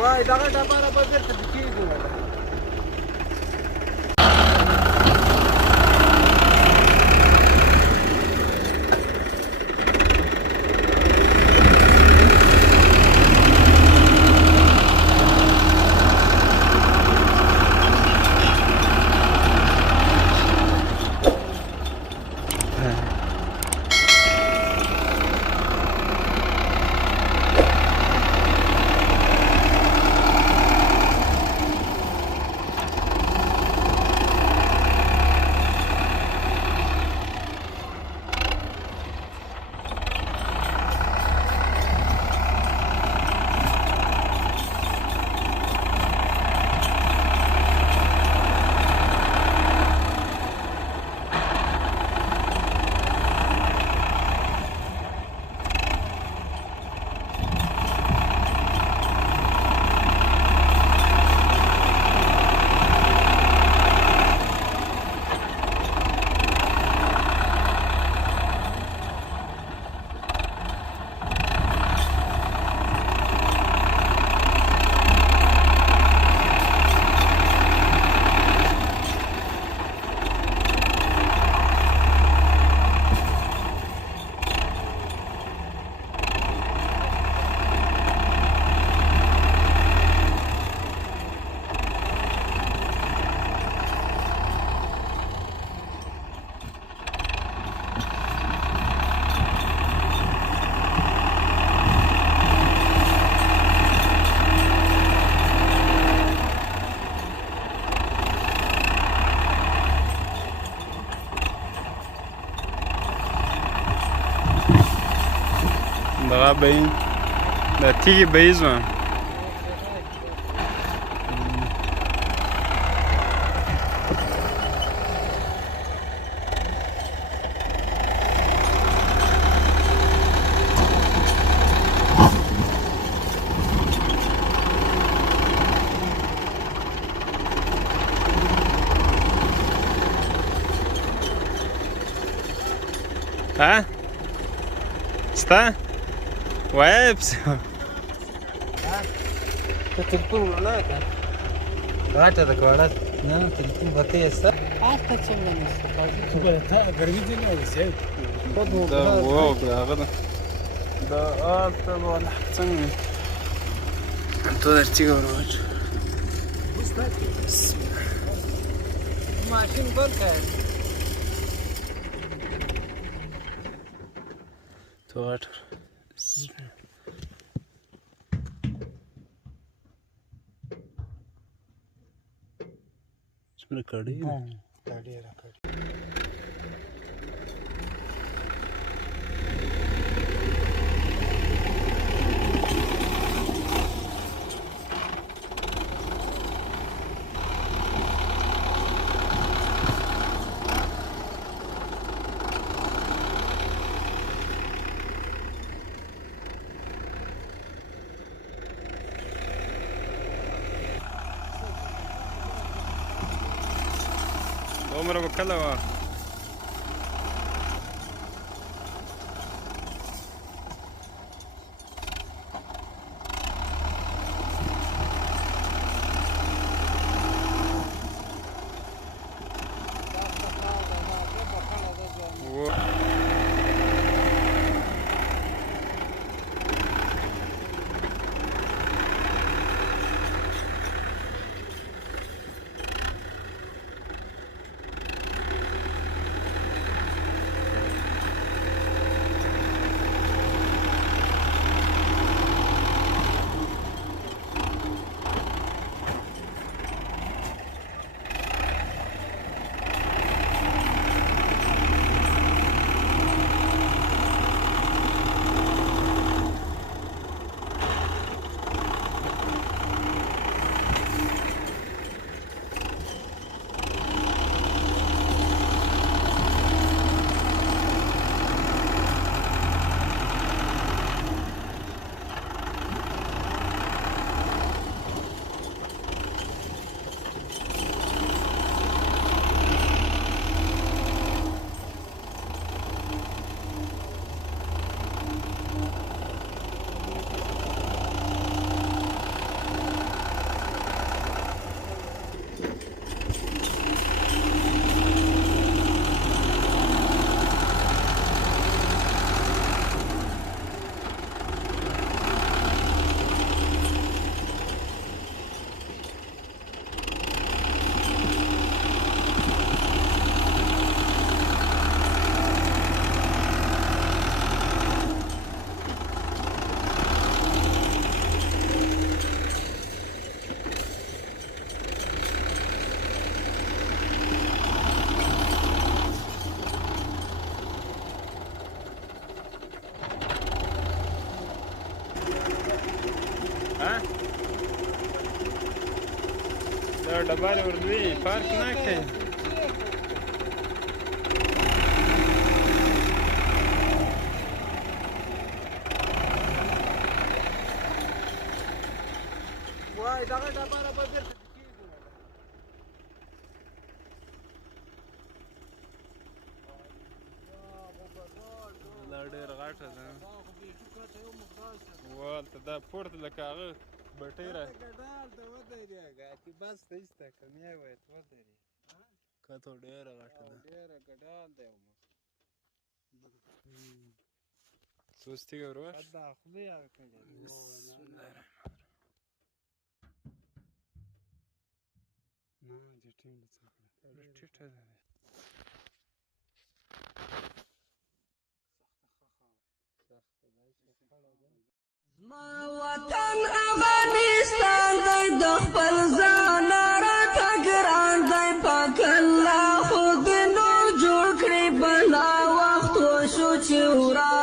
وای دغه ډبره به بېرته کېږو دغه به یې د تیږې به یې ځوان ها ستا وایه پسې ته تلیفون وړه که غټه ده که وړه نه تلیفون به ته یې سته هلته څنګه نشته ګرمي دي نه وسې دا واو د هغه ده دا هلته به ولا څنګه تو در تیږه ور واچوه ماشین بند کړه تو غټ څومره کړی دا ډېره کړې دومره به کله وه ها دا ډبرې ورځي پارک نه کوي وای دغه ډبره به بېرته کېږي دا ډېر غټه ده والته دا پورته لکه هغه بټۍ را ګډال ته ودرېږه چې بس ته ایسته که مې وایې ودرېږه کته ډېره غټه ده ډېره ګډال دی سستي ور واخ دا خولې هغه کړې نه دې ټیم له څه کړه ټیټه ده ما وطن افغانستان دی د خپل ځان راته ګران دی پاک الله خود نور جوړ کړي بلا وخت وشو چې وران